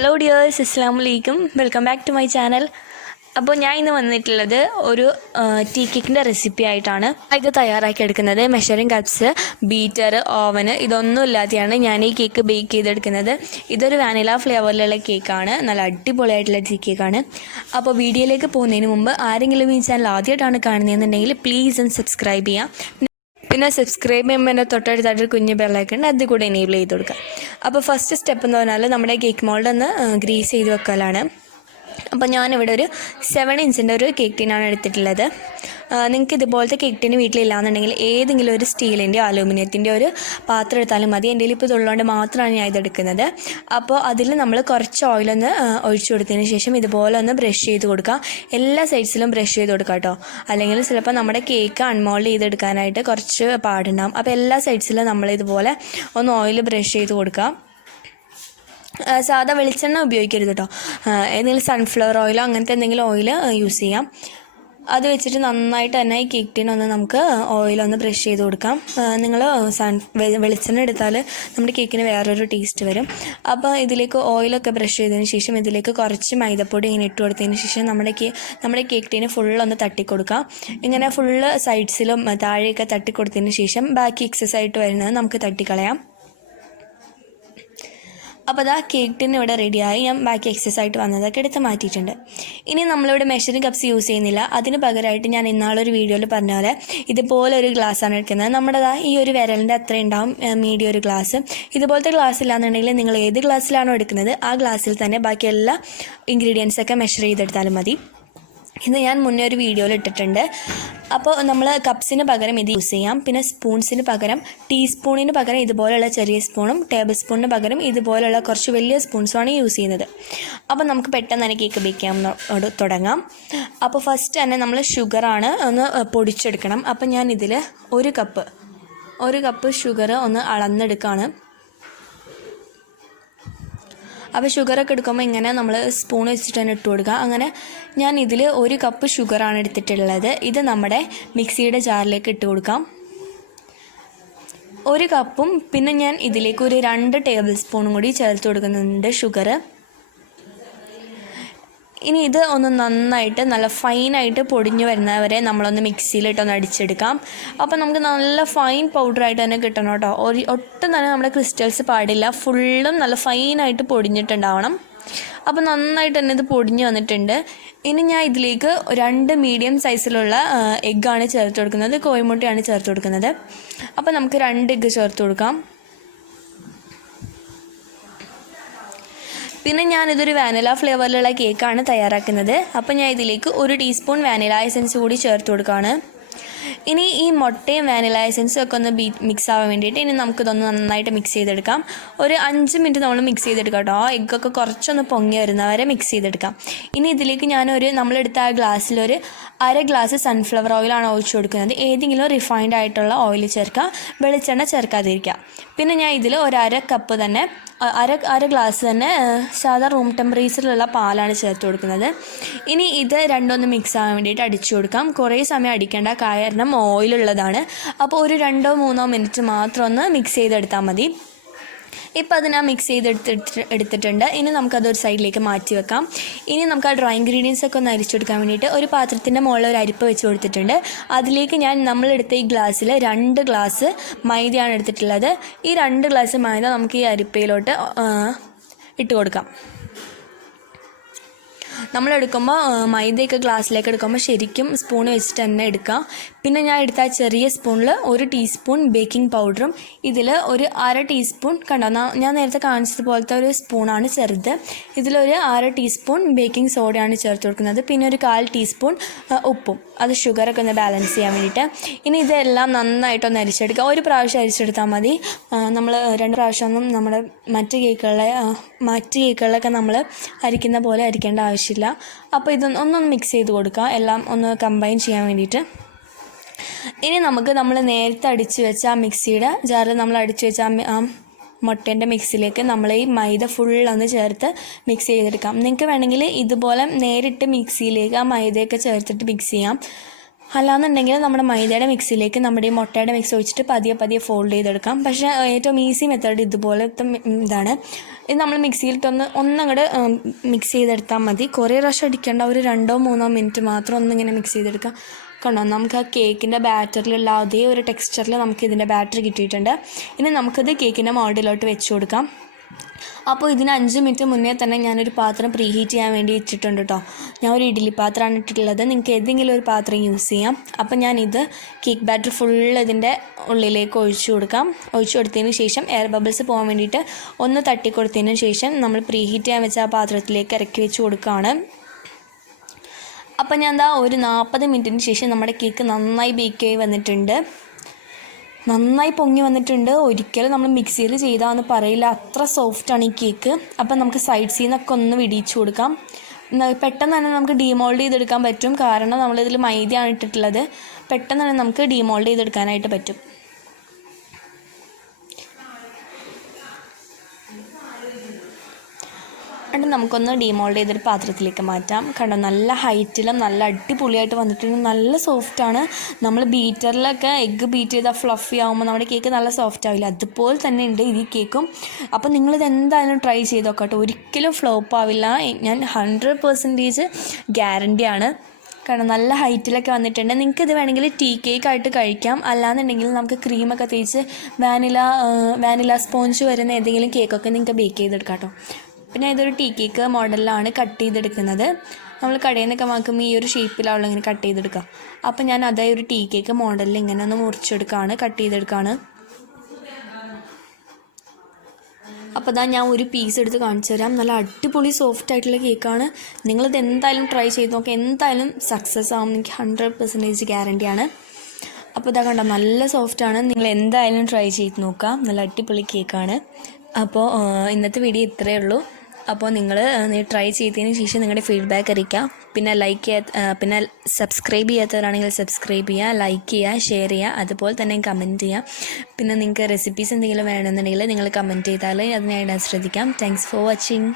Hello dears, അസ്സലാമു അലൈക്കും. Welcome back to my channel. അപ്പോൾ ഞാൻ ഇന്ന് വന്നിട്ടുള്ളത് ഒരു ടീ കേക്കിൻ്റെ റെസിപ്പി ആയിട്ടാണ്. ഇത് തയ്യാറാക്കി എടുക്കുന്നത് മെഷറിംഗ് കപ്സ്, ബീറ്റർ, ഓവന് ഇതൊന്നും ഇല്ലാതെയാണ് ഞാൻ ഈ കേക്ക് ബേക്ക് ചെയ്തെടുക്കുന്നത്. ഇതൊരു വാനില ഫ്ലേവറിലുള്ള കേക്കാണ്. നല്ല അടിപൊളിയായിട്ടുള്ള ടീ കേക്കാണ്. അപ്പോൾ വീഡിയോയിലേക്ക് പോകുന്നതിന് മുമ്പ് ആരെങ്കിലും ഈ ചാനൽ ആദ്യമായിട്ടാണ് കാണുന്നതെന്നുണ്ടെങ്കിൽ പ്ലീസ് ഒന്ന് സബ്സ്ക്രൈബ് ചെയ്യാം. പിന്നെ സബ്സ്ക്രൈബ് ചെയ്യുമ്പോൾ എൻ്റെ തൊട്ടടുത്തായിട്ട് കുഞ്ഞ് ബെല്ലൈക്കൺ അത് കൂടെ എനേബിൾ ചെയ്ത് കൊടുക്കുക. അപ്പോൾ ഫസ്റ്റ് സ്റ്റെപ്പ് എന്ന് പറഞ്ഞാൽ നമ്മുടെ കേക്ക് മോൾഡ് ഒന്ന് ഗ്രീസ് ചെയ്ത് വെക്കലാണ്. അപ്പോൾ ഞാനിവിടെ ഒരു 7 ഇഞ്ചിൻ്റെ ഒരു കേക്ക് ടീനാണ് എടുത്തിട്ടുള്ളത്. നിങ്ങൾക്ക് ഇതുപോലത്തെ കേക്ക് ടീന് വീട്ടിലില്ലാന്നുണ്ടെങ്കിൽ ഏതെങ്കിലും ഒരു സ്റ്റീലിൻ്റെയോ അലൂമിനിയത്തിൻ്റെയോ ഒരു പാത്രം എടുത്താലും മതി. എൻ്റെ ഇപ്പോൾ ഇതുള്ളതുകൊണ്ട് മാത്രമാണ് ഞാൻ ഇതെടുക്കുന്നത്. അപ്പോൾ അതിൽ നമ്മൾ കുറച്ച് ഓയിലൊന്ന് ഒഴിച്ചു കൊടുത്തതിന് ശേഷം ഇതുപോലെ ഒന്ന് ബ്രഷ് ചെയ്ത് കൊടുക്കുക. എല്ലാ സൈഡ്സിലും ബ്രഷ് ചെയ്ത് കൊടുക്കുക കേട്ടോ, അല്ലെങ്കിൽ ചിലപ്പോൾ നമ്മുടെ കേക്ക് അൺമോൾഡ് ചെയ്തെടുക്കാനായിട്ട് കുറച്ച് പാടുണ്ടാകും. അപ്പോൾ എല്ലാ സൈഡ്സിലും നമ്മളിതുപോലെ ഒന്ന് ഓയിൽ ബ്രഷ് ചെയ്ത് കൊടുക്കുക. സാധാ വെളിച്ചെണ്ണ ഉപയോഗിക്കരുത് കേട്ടോ, ഏതെങ്കിലും സൺഫ്ലവർ ഓയിലോ അങ്ങനത്തെ എന്തെങ്കിലും ഓയിൽ യൂസ് ചെയ്യാം. അത് വെച്ചിട്ട് നന്നായിട്ട് തന്നെ ഈ കേക്ക് ടീനൊന്ന് നമുക്ക് ഓയിലൊന്ന് ബ്രഷ് ചെയ്ത് കൊടുക്കാം. നിങ്ങൾ വെളിച്ചെണ്ണ എടുത്താൽ നമ്മുടെ കേക്കിന് വേറൊരു ടേസ്റ്റ് വരും. അപ്പോൾ ഇതിലേക്ക് ഓയിലൊക്കെ ബ്രഷ് ചെയ്തതിന് ശേഷം ഇതിലേക്ക് കുറച്ച് മൈദപ്പൊടി ഇങ്ങനെ ഇട്ട് കൊടുത്തതിന് ശേഷം നമ്മുടെ കേക്ക് ടീന് ഫുള്ളൊന്ന് തട്ടിക്കൊടുക്കാം. ഇങ്ങനെ ഫുള്ള് സൈഡ്സിലും താഴെയൊക്കെ തട്ടിക്കൊടുത്തതിന് ശേഷം ബാക്കി എക്സസ് ആയിട്ട് വരുന്നത് നമുക്ക് തട്ടിക്കളയാം. അപ്പോൾ അതാ കേക്ക് ടിൻ ഇവിടെ റെഡിയായി. ഞാൻ ബാക്കി എക്സസ് ആയിട്ട് വന്നതൊക്കെ എടുത്ത് മാറ്റിയിട്ടുണ്ട്. ഇനി നമ്മളിവിടെ മെഷറിംഗ് കപ്സ് യൂസ് ചെയ്യുന്നില്ല. അതിന് പകരമായിട്ട് ഞാൻ ഇന്നാളൊരു വീഡിയോയിൽ പറഞ്ഞ പോലെ ഇതുപോലെ ഒരു ഗ്ലാസ്സാണ് എടുക്കുന്നത്. നമ്മുടേതാ ഈ ഒരു വിരലിൻ്റെ അത്ര ഉണ്ടാവും മീഡിയം ഒരു ഗ്ലാസ്. ഇതുപോലത്തെ ഗ്ലാസ് ഇല്ലാന്നുണ്ടെങ്കിൽ നിങ്ങൾ ഏത് ഗ്ലാസ്സിലാണോ എടുക്കുന്നത് ആ ഗ്ലാസ്സിൽ തന്നെ ബാക്കി എല്ലാ ഇൻഗ്രീഡിയൻസൊക്കെ മെഷർ ചെയ്തെടുത്താലും മതി. ഇത് ഞാൻ മുന്നേ ഒരു വീഡിയോയിൽ ഇട്ടിട്ടുണ്ട്. അപ്പോൾ നമ്മൾ കപ്സിന് പകരം ഇത് യൂസ് ചെയ്യാം. പിന്നെ സ്പൂൺസിന് പകരം ടീസ്പൂണിന് പകരം ഇതുപോലെയുള്ള ചെറിയ സ്പൂണും ടേബിൾ സ്പൂണിന് പകരം ഇതുപോലെയുള്ള കുറച്ച് വലിയ സ്പൂൺസുമാണ് യൂസ് ചെയ്യുന്നത്. അപ്പോൾ നമുക്ക് പെട്ടെന്ന് തന്നെ കേക്ക് ബേക്ക് ചെയ്യാൻ തുടങ്ങാം. അപ്പോൾ ഫസ്റ്റ് തന്നെ നമ്മൾ ഷുഗറാണ് ഒന്ന് പൊടിച്ചെടുക്കണം. അപ്പോൾ ഞാൻ ഇതിൽ ഒരു കപ്പ് ഷുഗർ ഒന്ന് അളന്നെടുക്കുകയാണ്. അപ്പോൾ ഷുഗറൊക്കെ എടുക്കുമ്പോൾ ഇങ്ങനെ നമ്മൾ സ്പൂൺ വെച്ചിട്ട് തന്നെ ഇട്ട് കൊടുക്കുക. അങ്ങനെ ഞാൻ ഇതിൽ 1 കപ്പ് ഷുഗറാണ് എടുത്തിട്ടുള്ളത്. ഇത് നമ്മുടെ മിക്സിയുടെ ജാറിലേക്ക് ഇട്ട് കൊടുക്കാം. 1 കപ്പും പിന്നെ ഞാൻ ഇതിലേക്ക് ഒരു 2 ടേബിൾ സ്പൂണും കൂടി ചേർത്ത് കൊടുക്കുന്നുണ്ട് ഷുഗർ. ഇനി ഇത് ഒന്ന് നന്നായിട്ട് നല്ല ഫൈനായിട്ട് പൊടിഞ്ഞു വരുന്നവരെ നമ്മളൊന്ന് മിക്സിയിലിട്ടൊന്ന് അടിച്ചെടുക്കാം. അപ്പോൾ നമുക്ക് നല്ല ഫൈൻ പൗഡറായിട്ട് തന്നെ കിട്ടണം കേട്ടോ. ഒട്ടും തന്നെ നമ്മുടെ ക്രിസ്റ്റൽസ് പാടില്ല, ഫുള്ളും നല്ല ഫൈനായിട്ട് പൊടിഞ്ഞിട്ടുണ്ടാവണം. അപ്പോൾ നന്നായിട്ട് തന്നെ ഇത് പൊടിഞ്ഞ് വന്നിട്ടുണ്ട്. ഇനി ഞാൻ ഇതിലേക്ക് 2 മീഡിയം സൈസിലുള്ള എഗ്ഗാണ് ചേർത്ത് കൊടുക്കുന്നത്, കോഴിമുട്ടയാണ് ചേർത്ത് കൊടുക്കുന്നത്. അപ്പോൾ നമുക്ക് 2 എഗ്ഗ് ചേർത്ത് കൊടുക്കാം. പിന്നെ ഞാനിതൊരു വാനില ഫ്ലേവറിലുള്ള കേക്കാണ് തയ്യാറാക്കുന്നത്. അപ്പോൾ ഞാൻ ഇതിലേക്ക് 1 ടീസ്പൂൺ വാനില എസൻസ് കൂടി ചേർത്ത് കൊടുക്കുകയാണ്. ഇനി ഈ മുട്ടയും വാനില എസൻസും ഒക്കെ ഒന്ന് മിക്സ് ആവാൻ വേണ്ടിയിട്ട് ഇനി നമുക്കിതൊന്ന് നന്നായിട്ട് മിക്സ് ചെയ്തെടുക്കാം. ഒരു 5 മിനിറ്റ് നമ്മൾ മിക്സ് ചെയ്തെടുക്കാം കേട്ടോ. ആ എഗ്ഗൊക്കെ കുറച്ചൊന്ന് പൊങ്ങി വരുന്നവരെ മിക്സ് ചെയ്തെടുക്കാം. ഇനി ഇതിലേക്ക് നമ്മളെടുത്ത ആ ഗ്ലാസ്സിലൊരു 1/2 ഗ്ലാസ് സൺഫ്ലവർ ഓയിലാണ് ഒഴിച്ചു കൊടുക്കുന്നത്. ഏതെങ്കിലും റിഫൈൻഡ് ആയിട്ടുള്ള ഓയിൽ ചേർക്കുക, വെളിച്ചെണ്ണ ചേർക്കാതിരിക്കുക. പിന്നെ ഞാൻ ഇതിൽ ഒരു 1/2 കപ്പ് തന്നെ അര ഗ്ലാസ് തന്നെ സാധാ റൂം ടെമ്പറേച്ചറിലുള്ള പാലാണ് ചേർത്ത് കൊടുക്കുന്നത്. ഇനി ഇത് രണ്ടൊന്ന് മിക്സ് ആവാൻ വേണ്ടിയിട്ട് അടിച്ചു കൊടുക്കാം. കുറേ സമയം അടിക്കേണ്ട, കാരണം ഓയിലുള്ളതാണ്. അപ്പോൾ ഒരു 2-3 മിനിറ്റ് മാത്രം ഒന്ന് മിക്സ് ചെയ്തെടുത്താൽ മതി. ഇപ്പോൾ അത് ഞാൻ മിക്സ് എടുത്തിട്ടുണ്ട്. ഇനി നമുക്കതൊരു സൈഡിലേക്ക് മാറ്റി വെക്കാം. ഇനി നമുക്ക് ആ ഡ്രൈ ഇൻഗ്രീഡിയൻസ് ഒക്കെ ഒന്ന് അരിച്ചെടുക്കാൻ വേണ്ടിയിട്ട് ഒരു പാത്രത്തിൻ്റെ മുകളിൽ ഒരു അരിപ്പ വെച്ച് കൊടുത്തിട്ടുണ്ട്. അതിലേക്ക് നമ്മളെടുത്ത ഈ ഗ്ലാസ്സിൽ 2 ഗ്ലാസ് മൈദയാണ് എടുത്തിട്ടുള്ളത്. ഈ 2 ഗ്ലാസ് മൈദ നമുക്ക് ഈ അരിപ്പയിലോട്ട് ഇട്ട് കൊടുക്കാം. നമ്മളെടുക്കുമ്പോൾ മൈദയൊക്കെ ഗ്ലാസ്സിലേക്ക് എടുക്കുമ്പോൾ ശരിക്കും സ്പൂൺ വെച്ചിട്ട് തന്നെ എടുക്കുക. പിന്നെ ഞാൻ എടുത്ത ചെറിയ സ്പൂണിൽ 1 ടീസ്പൂൺ ബേക്കിംഗ് പൗഡറും ഇതിൽ ഒരു 1/2 ടീസ്പൂൺ കണ്ടോ, ഞാൻ നേരത്തെ കാണിച്ചതുപോലത്തെ ഒരു സ്പൂണാണ് ചെറുത്. ഇതിലൊരു 1/2 ടീസ്പൂൺ ബേക്കിംഗ് സോഡയാണ് ചേർത്ത് കൊടുക്കുന്നത്. പിന്നെ ഒരു 1/4 ടീസ്പൂൺ ഉപ്പും, അത് ഷുഗറൊക്കെ ഒന്ന് ബാലൻസ് ചെയ്യാൻ വേണ്ടിയിട്ട്. ഇനി ഇതെല്ലാം നന്നായിട്ടൊന്ന് അരിച്ചെടുക്കുക. ഒരു പ്രാവശ്യം അരിച്ചെടുത്താൽ മതി. നമ്മൾ 2 പ്രാവശ്യമൊന്നും നമ്മുടെ മറ്റ് കേക്കുകളിലൊക്കെ നമ്മൾ അരിക്കുന്ന പോലെ അരിക്കേണ്ട ആവശ്യമില്ല. അപ്പോൾ ഇതൊന്ന് മിക്സ് ചെയ്ത് കൊടുക്കുക, എല്ലാം ഒന്ന് കമ്പൈൻ ചെയ്യാൻ വേണ്ടിയിട്ട്. ഇനി നമ്മൾ നേരത്തെ അടിച്ചു വെച്ച ആ മിക്സിയുടെ ജാറിൽ നമ്മൾ അടിച്ചു വെച്ച ആ മുട്ടേൻ്റെ മിക്സിലേക്ക് നമ്മൾ ഈ മൈദ ഫുള്ളൊന്ന് ചേർത്ത് മിക്സ് ചെയ്തെടുക്കാം. നിങ്ങൾക്ക് വേണമെങ്കിൽ ഇതുപോലെ നേരിട്ട് മിക്സിയിലേക്ക് ആ മൈദയൊക്കെ ചേർത്തിട്ട് മിക്സ് ചെയ്യാം. അല്ലാന്നുണ്ടെങ്കിൽ നമ്മുടെ മൈദയുടെ മിക്സിലേക്ക് നമ്മുടെ ഈ മുട്ടയുടെ മിക്സ് ഒഴിച്ചിട്ട് പതിയെ ഫോൾഡ് ചെയ്തെടുക്കാം. പക്ഷേ ഏറ്റവും ഈസി മെത്തേഡ് ഇതുപോലത്തെ ഇതാണ്. ഇത് നമ്മൾ മിക്സിയിലിട്ടൊന്ന് ഒന്നങ്ങോട്ട് മിക്സ് ചെയ്തെടുത്താൽ മതി. കുറേ പ്രാവശ്യം അടിക്കേണ്ട, ഒരു 2-3 മിനിറ്റ് മാത്രം ഒന്നിങ്ങനെ മിക്സ് ചെയ്തെടുക്കാം. കണ്ടോ, നമുക്ക് ആ കേക്കിൻ്റെ ബാറ്ററിലുള്ള അതേ ഒരു ടെക്സ്ചറിൽ നമുക്ക് ഇതിൻ്റെ ബാറ്ററി കിട്ടിയിട്ടുണ്ട്. ഇനി നമുക്കിത് കേക്കിൻ്റെ മോൾഡിലോട്ട് വെച്ച് കൊടുക്കാം. അപ്പോൾ ഇതിന് 5 മിനിറ്റ് മുന്നേ തന്നെ ഞാനൊരു പാത്രം പ്രീഹീറ്റ് ചെയ്യാൻ വേണ്ടി ഇട്ടിട്ടുണ്ട് കേട്ടോ. ഞാൻ ഒരു ഇഡ്ഡലി പാത്രമാണ് ഇട്ടിട്ടുള്ളത്. നിങ്ങൾക്ക് ഏതെങ്കിലും ഒരു പാത്രം യൂസ് ചെയ്യാം. അപ്പോൾ ഞാനിത് കേക്ക് ബാറ്റർ ഫുള്ള് ഇതിൻ്റെ ഉള്ളിലേക്ക് ഒഴിച്ചു കൊടുത്തതിന് ശേഷം എയർ ബബിൾസ് പോകാൻ വേണ്ടിയിട്ട് ഒന്ന് തട്ടിക്കൊടുത്തതിന് ശേഷം നമ്മൾ പ്രീഹീറ്റ് ചെയ്യാൻ വെച്ച ആ പാത്രത്തിലേക്ക് ഇറക്കി വെച്ച് കൊടുക്കുകയാണ്. അപ്പം ഞാൻ ഒരു 40 മിനിറ്റിന് ശേഷം നമ്മുടെ കേക്ക് നന്നായി ബേക്ക് ആയി വന്നിട്ടുണ്ട്. നന്നായി പൊങ്ങി വന്നിട്ടുണ്ട്. ഒരിക്കലും നമ്മൾ മിക്സിയിൽ ചെയ്താന്ന് പറയില്ല, അത്ര സോഫ്റ്റാണ് ഈ കേക്ക്. അപ്പം നമുക്ക് സൈഡ്സിൽ നിന്നൊക്കെ ഒന്ന് വിടിയിച്ചു കൊടുക്കാം. പെട്ടെന്ന് തന്നെ നമുക്ക് ഡീമോൾഡ് ചെയ്തെടുക്കാൻ പറ്റും. കാരണം നമ്മളിതിൽ മൈദയാണ് ഇട്ടിട്ടുള്ളത്. പെട്ടെന്ന് തന്നെ നമുക്ക് ഡീമോൾഡ് ചെയ്തെടുക്കാനായിട്ട് പറ്റും. എന്നിട്ട് നമുക്കൊന്ന് ഡീമോൾഡ് ചെയ്തൊരു പാത്രത്തിലേക്ക് മാറ്റാം. കണ്ടോ, നല്ല ഹൈറ്റിലും നല്ല അടിപൊളിയായിട്ട് വന്നിട്ടുണ്ട്. നല്ല സോഫ്റ്റാണ്. നമ്മൾ ബീറ്ററിലൊക്കെ എഗ്ഗ് ബീറ്റ് ചെയ്താൽ ഫ്ലഫി ആകുമ്പോൾ നമ്മുടെ കേക്ക് നല്ല സോഫ്റ്റ് ആവില്ല, അതുപോലെ തന്നെ ഉണ്ട് ഈ കേക്കും. അപ്പോൾ നിങ്ങളിത് എന്തായാലും ട്രൈ ചെയ്ത് നോക്കട്ടോ, ഒരിക്കലും ഫ്ലോപ്പ് ആവില്ല. ഞാൻ 100% ഗ്യാരണ്ടിയാണ്. കാരണം നല്ല ഹൈറ്റിലൊക്കെ വന്നിട്ടുണ്ട്. നിങ്ങൾക്ക് ഇത് വേണമെങ്കിൽ ടീ കേക്കായിട്ട് കഴിക്കാം. അല്ലാന്നുണ്ടെങ്കിൽ നമുക്ക് ക്രീമൊക്കെ തേച്ച് വാനില സ്പോഞ്ച് വരുന്ന ഏതെങ്കിലും കേക്കൊക്കെ നിങ്ങൾക്ക് ബേക്ക് ചെയ്തെടുക്കാം കേട്ടോ. പിന്നെ ഇതൊരു ടീ കേക്ക് മോഡലിലാണ് കട്ട് ചെയ്തെടുക്കുന്നത്. നമ്മൾ കടയിൽ നിന്നൊക്കെ വാങ്ങുമ്പോൾ ഈ ഒരു ഷേപ്പിലാവുള്ള ഇങ്ങനെ കട്ട് ചെയ്തെടുക്കുക. അപ്പോൾ ഞാൻ അതേ ഒരു ടീ കേക്ക് മോഡലിൽ ഇങ്ങനെ ഒന്ന് മുറിച്ചെടുക്കുകയാണ്, കട്ട് ചെയ്തെടുക്കുകയാണ്. അപ്പോൾ ഞാൻ ഒരു പീസ് എടുത്ത് കാണിച്ചു തരാം. നല്ല അടിപൊളി സോഫ്റ്റ് ആയിട്ടുള്ള കേക്കാണ്. നിങ്ങളിത് എന്തായാലും ട്രൈ ചെയ്ത് നോക്കുക, എന്തായാലും സക്സസ് ആവും, എനിക്ക് 100% ഗ്യാരണ്ടിയാണ്. അപ്പോൾ കണ്ടോ, നല്ല സോഫ്റ്റാണ്. നിങ്ങൾ എന്തായാലും ട്രൈ ചെയ്ത് നോക്കുക, നല്ല അടിപൊളി കേക്കാണ്. അപ്പോൾ ഇന്നത്തെ വീഡിയോ ഇത്രയേ ഉള്ളൂ. അപ്പോൾ നിങ്ങൾ ട്രൈ ചെയ്തതിന് ശേഷം നിങ്ങളുടെ ഫീഡ്ബാക്ക് അറിയിക്കുക. പിന്നെ സബ്സ്ക്രൈബ് ചെയ്യാത്തവരാണെങ്കിൽ സബ്സ്ക്രൈബ് ചെയ്യുക, ലൈക്ക് ചെയ്യുക, ഷെയർ ചെയ്യുക, അതുപോലെ തന്നെ കമൻറ്റ് ചെയ്യുക. പിന്നെ നിങ്ങൾക്ക് റെസിപ്പീസ് എന്തെങ്കിലും വേണമെന്നുണ്ടെങ്കിൽ നിങ്ങൾ കമൻറ്റ് ചെയ്താൽ അതിനായിട്ട് ശ്രദ്ധിക്കാം. Thanks for watching.